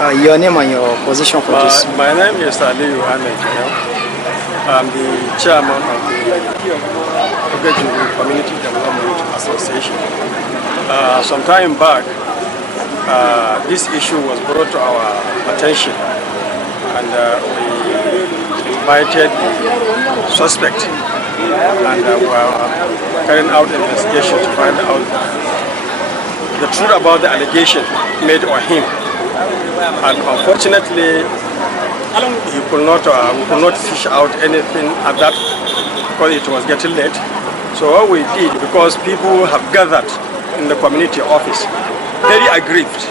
Your name and your position for this? My name is Ali Yohane. I'm the chairman of the Community Development Association. Some time back, this issue was brought to our attention, and we invited the suspect, and we are carrying out an investigation to find out the truth about the allegation made on him. And unfortunately, we could not fish out anything at that because it was getting late. So what we did, because people have gathered in the community office, very aggrieved,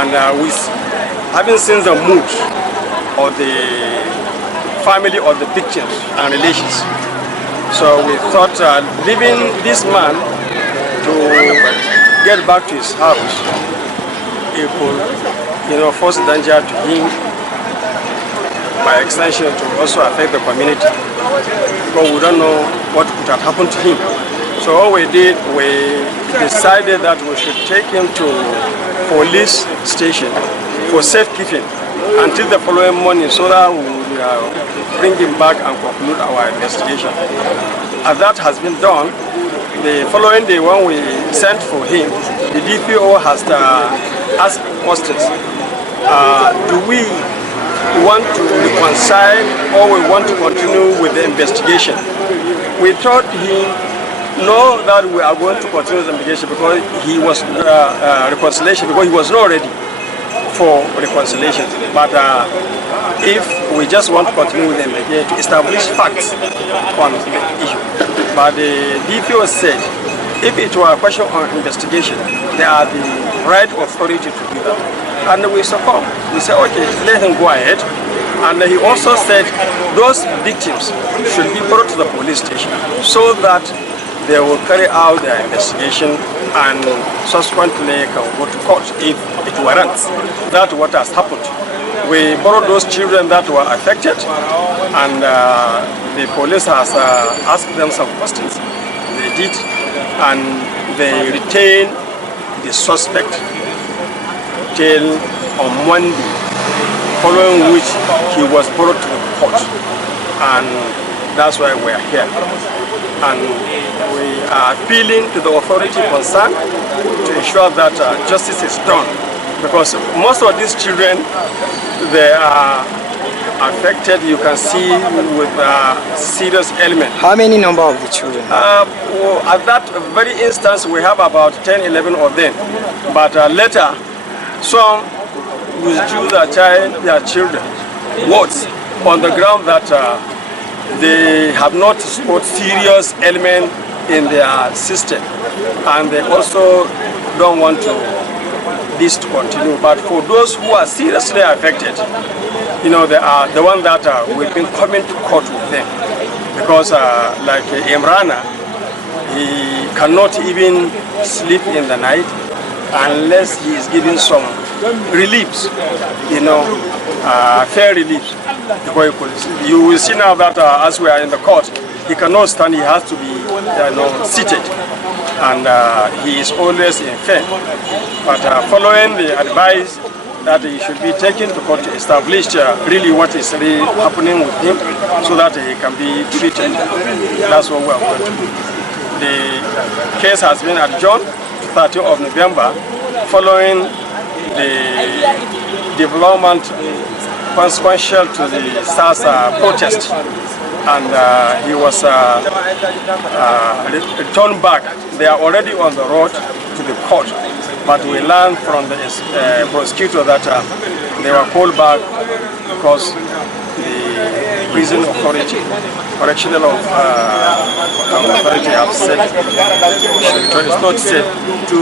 and with having seen the mood of the family of the victims and relations, so we thought leaving this man to get back to his house, it could, force danger to him, by extension to also affect the community, because we don't know what could have happened to him. So what we did, we decided that we should take him to police station for safekeeping until the following morning, so that we will bring him back and conclude our investigation. As that has been done, the following day when we sent for him, the DPO has asked questions. Do we want to reconcile or we want to continue with the investigation? We told him no, that we are going to continue the investigation because he was reconciliation, because he was not ready for reconciliation. But if we just want to continue with the investigation to establish facts on the issue. But the DPO said if it were a question on investigation, they are the right authority to do that. And we succumb. We said, okay, let him go ahead. And he also said those victims should be brought to the police station so that they will carry out their investigation and subsequently can go to court if it warrants. That's what has happened. We borrowed those children that were affected, and the police has asked them some questions. They did, and they retained the suspect till on Monday, following which he was brought to the court, and that's why we are here. And we are appealing to the authority concerned to ensure that justice is done, because most of these children, they are affected, you can see, with serious element. How many number of the children? At that very instance, we have about 10, 11 of them. But later, some withdrew their children wards on the ground that they have not spot serious element in their system, and they also don't want this to continue. But for those who are seriously affected, they are the one that we've been coming to court with them, because like Imrana, he cannot even sleep in the night unless he is given some reliefs, fair reliefs. Because you will see now that as we are in the court, he cannot stand, he has to be seated, and he is always in fear. But following the advice that he should be taken to court to establish really what is really happening with him, so that he can be treated. That's what we are going to do. The case has been adjourned to 30th of November, following the development consequential to the SARS protest, and he was returned back. They are already on the road to the court, but we learned from the prosecutor that they were called back because the prison authority, correctional authority, have said it's not safe to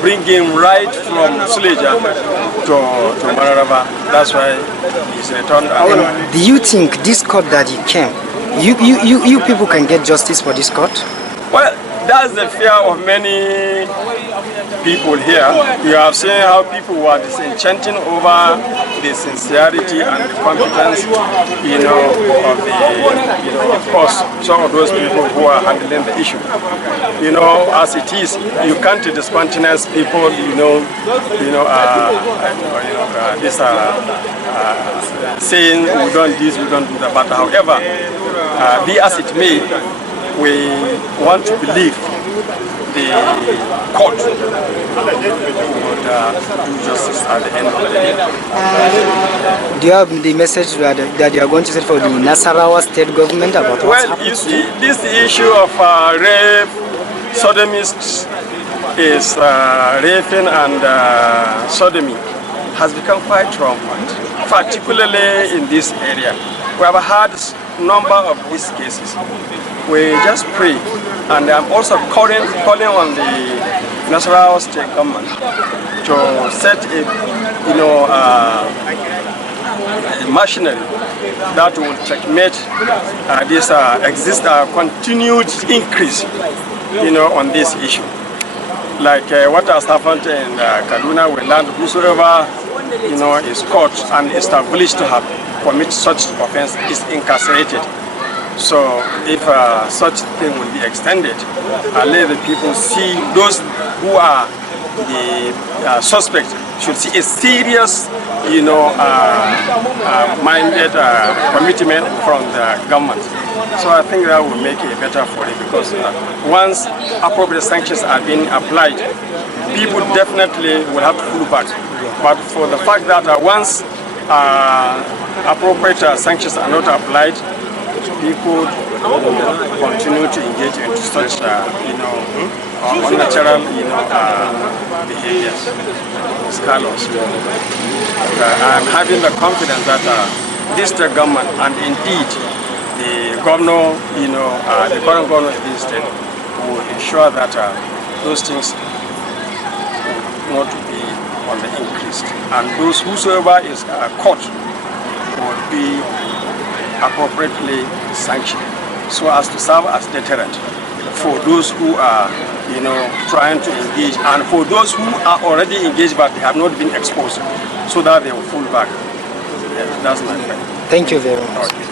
bring him right from Suleja to Mararaba. That's why he's returned. Do you think this court that he came, you people can get justice for this court? Well, that's the fear of many people here. You have seen how people were disenchanting over the sincerity and the competence, you know, of the, you know, of course, some of those people who are handling the issue. You know, as it is, you can't discountenance people, saying we don't this, we don't do that. But however, be as it may, we want to believe the court would do justice at the end of the day. Do you have the message that you are going to send for the Nasarawa state government about what's happening? Well, you see, this issue of rape, sodomists is raping and sodomy has become quite rampant, particularly in this area. We have had a number of these cases. We just pray, and I'm also calling on the Nasarawa state government to set a machinery that will checkmate this continued increase, on this issue. Like what has happened in Kaduna, where land whosoever is caught and established to have committed such offense is incarcerated. So if such thing will be extended, let the people see those who are the suspects should see a serious, minded commitment from the government. So I think that will make it better for it, because once appropriate sanctions are being applied, people definitely will have to pull back. But for the fact that once appropriate sanctions are not applied, people continue to engage into such, unnatural, behaviors. Carlos. I'm having the confidence that this government and indeed the governor, the current governor of this state will ensure that those things will not be on the increase, and those whosoever is caught will be appropriately sanctioned, so as to serve as deterrent for those who are, trying to engage, and for those who are already engaged but they have not been exposed, so that they will pull back. Yes, that's my point. Thank you very much. Okay.